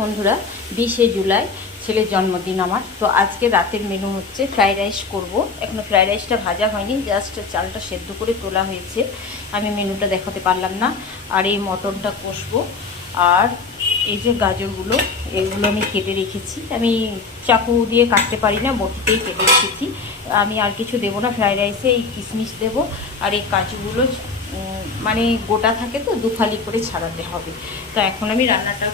বন্ধুরা, বিশে জুলাই, ছেলের জন্মদিন আমার। তো আজকে রাতের মেনু হচ্ছে ফ্রাইড রাইস করব। এখনও ফ্রাইড রাইসটা ভাজা হয়নি জাস্ট চালটা সেদ্ধ করে তোলা হয়েছে। আমি মেনুটা দেখাতে পারলাম না, আর এই মটনটা কষবো। আর এই যে গাজরগুলো, এগুলো আমি কেটে রেখেছি। আমি চাকু দিয়ে কাটতে পারি না, বটিতেই কেটে রেখেছি। আমি আর কিছু দেবো না ফ্রাইড রাইসে এই কিশমিশ দেবো। আর এই কাজুগুলো মানে গোটা থাকে তো, দুফালি করে ছাড়াতে হবে। তো এখন আমি রান্নাটা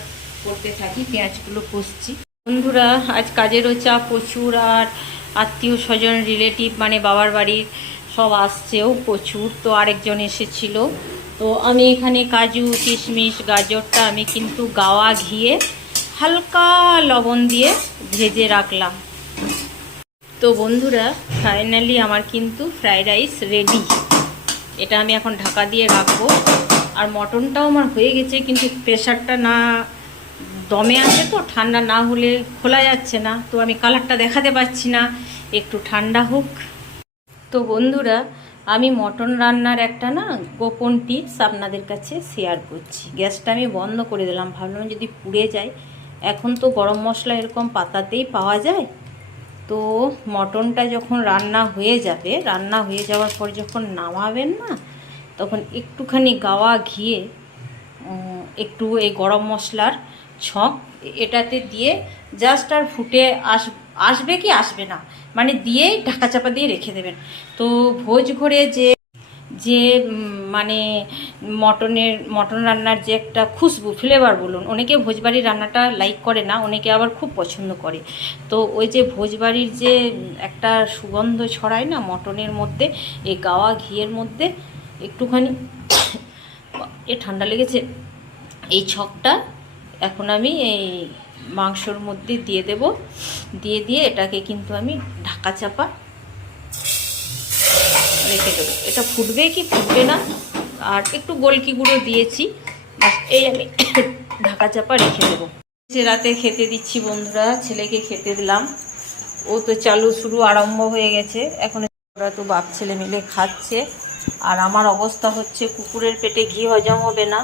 করতে থাকি, পেঁয়াজগুলো কষছি। বন্ধুরা, আজ কাজেরও চাপ, প্রচুর, আর আত্মীয় স্বজন রিলেটিভ মানে বাবার বাড়ির সব আসছেও প্রচুর। তো আরেকজন এসেছিল। তো আমি এখানে কাজু, কিশমিশ, গাজরটা আমি কিন্তু গাওয়া ঘিয়ে হালকা লবণ দিয়ে ভেজে রাখলাম। তো বন্ধুরা ফাইনালি আমার কিন্তু ফ্রায়েড রাইস রেডি এটা আমি এখন ঢাকা দিয়ে রাখব। আর মটনটাও আমার হয়ে গেছে, কিন্তু প্রেশারটা না দমে আছে তো, ঠান্ডা না হলে খোলা যাচ্ছে না। তো আমি কালারটা দেখাতে পাচ্ছি না, একটু ঠান্ডা হোক। তো বন্ধুরা, আমি মটন রান্নার একটা না গোপন টিপস আপনাদের কাছে শেয়ার করছি। গ্যাসটা আমি বন্ধ করে দিলাম, ভাবলাম যদি পুড়ে যায়। এখন তো গরম মশলা এরকম পাতাতেই পাওয়া যায়। তো মটনটা যখন রান্না হয়ে যাবে, রান্না হয়ে যাওয়ার পর যখন নামাবেন না, তখন একটুখানি গাওয়া ঘিয়ে একটু এই গরম মশলার ছক এটাতে দিয়ে জাস্ট আর ফুটে আস, আসবে কি আসবে না মানে দিয়েই ঢাকা চাপা দিয়ে রেখে দেবেন। তো ভোজ ঘরে যে যে মানে মটনের, মটন রান্নার যে একটা খুশবু ফ্লেভার বলুন, অনেকে ভোজবাড়ির রান্নাটা লাইক করে না, অনেকে আবার খুব পছন্দ করে। তো ওই যে ভোজবাড়ির যে একটা সুগন্ধ ছড়ায় না মটনের মধ্যে, এই গাওয়া ঘিয়ের মধ্যে, একটুখানি এ ঠান্ডা লেগেছে, এই ছকটা এখন আমি এই মাংসর মধ্যে দিয়ে দেব। দিয়ে দিয়ে এটাকে কিন্তু আমি ঢাকা চাপা রেখে দেবো। এটা ফুটবে কি ফুটবে না? আর একটু গোলকি গুঁড়ো দিয়েছি। এই আমি ঢাকা চাপা রেখে দেবো। যে রাতে খেতে দিচ্ছি বন্ধুরা, ছেলেকে খেতে দিলাম। ও তো চালু শুরু আরম্ভ হয়ে গেছে। এখন ওরা তো বাপ ছেলে মিলে খাচ্ছে। আর আমার অবস্থা হচ্ছে, কুকুরের পেটে ঘি হজম হবে না।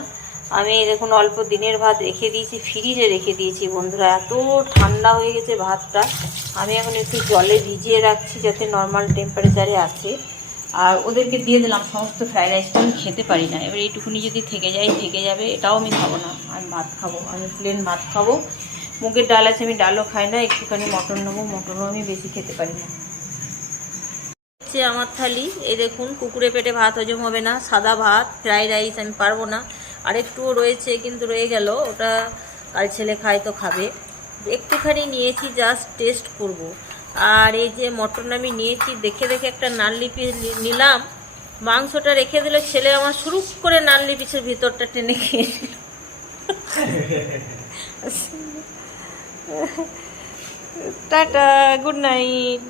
আমি দেখুন অল্প দিনের ভাত রেখে দিয়েছি, ফ্রিজে রেখে দিয়েছি বন্ধুরা। এত ঠান্ডা হয়ে গেছে ভাতটা। আমি এখন একটু জলে ভিজিয়ে রাখছি যাতে নর্মাল টেম্পারেচারে আছে। আর ওদেরকে দিয়ে দিলাম সমস্ত ফ্রাইড রাইসটা আমি খেতে পারি না। এবার এইটুকুনি যদি থেকে যায়, থেকে যাবে, এটাও আমি খাব না। আমি ভাত খাব। আমি প্লেন ভাত খাব। মুগের ডাল আছে, আমি ডালও খাই না। একটুখানি মটন নেব, মটনও আমি বেশি খেতে পারি না। আমার থালি। এই দেখুন কুকুরে পেটে ভাত হজম হবে না। সাদা ভাত ফ্রাইড রাইস আমি পারব না। আর একটুও রয়েছে, কিন্তু রয়ে গেল। ওটা কাল ছেলে খায় তো খাবে। একটুখানি নিয়েছি জাস্ট টেস্ট করব। আর এই যে মটন আমি নিয়েছি, দেখে দেখে একটা নানলি পিস নিলাম। মাংসটা রেখে দিলে ছেলে, আমার শুরু করে নানলি পিসের ভিতরটা টেনে খেয়ে নিল। Tata, good night.